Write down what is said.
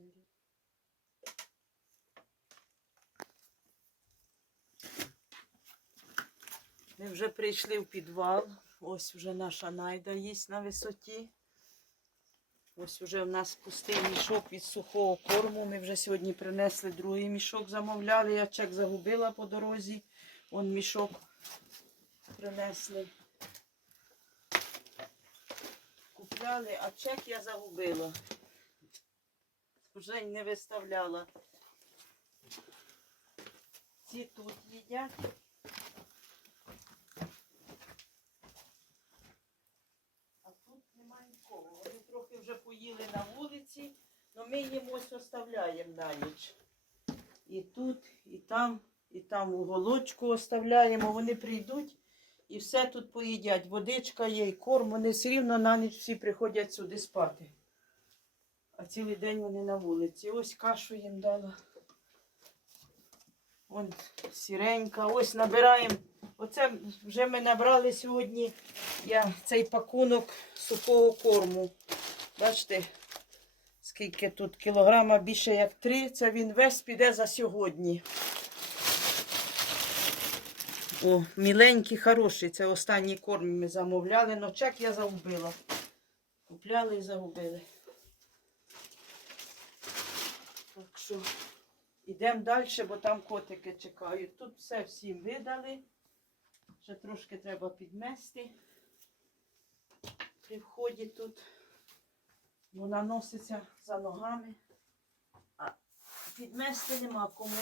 землі. Ми вже прийшли в підвал. Ось вже наша найда є на висоті. Ось вже в нас пустий мішок від сухого корму. Ми вже сьогодні принесли другий мішок, замовляли. Я чек загубила по дорозі. Вон мішок принесли. Купляли, а чек я загубила. Вже не виставляла. Ці тут їдять. А тут немає нікого. Вони трохи вже поїли на вулиці, але ми їм ось оставляємо на ніч. І тут, і там, і там уголочку оставляємо. Вони прийдуть і все тут поїдять. Водичка є, і корм. Вони все рівно на ніч всі приходять сюди спати. А цілий день вони на вулиці. Ось кашу їм дала. Вон сіренька. Ось набираємо. Оце вже ми набрали сьогодні я цей пакунок сухого корму. Бачите, скільки тут кілограма більше як три. Це він весь піде за сьогодні. О, міленький, хороший. Це останній корм ми замовляли, но чек я загубила. Купляли і загубили. Так що йдемо далі, бо там котики чекають. Тут все всім видали. Ще трошки треба підмести. При вході тут вона носиться за ногами, а підмести нема кому.